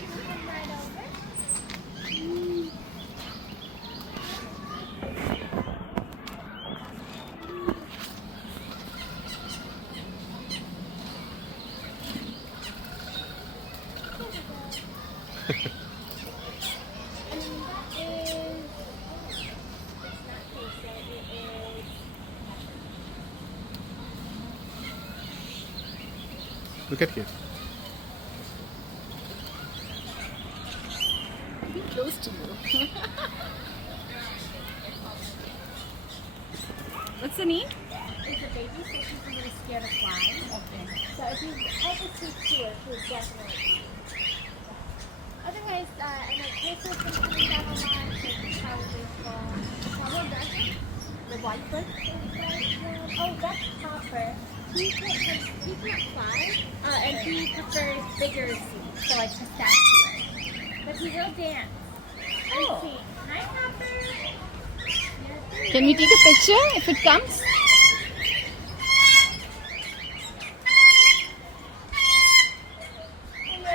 you can come right over. Look at here. Be close to you. What's the name? It's a baby, so she's a little scared of flies. Okay. So if you ever see to her, she'll definitely. Otherwise, I know Christmas is coming down a lot, so it's probably for dragon, the white bird. Oh, that's Hopper. He can't fly, and he prefers bigger seeds, so like pistachio. But he will dance. Oh. Hi, Hopper. Can we take a picture if it comes?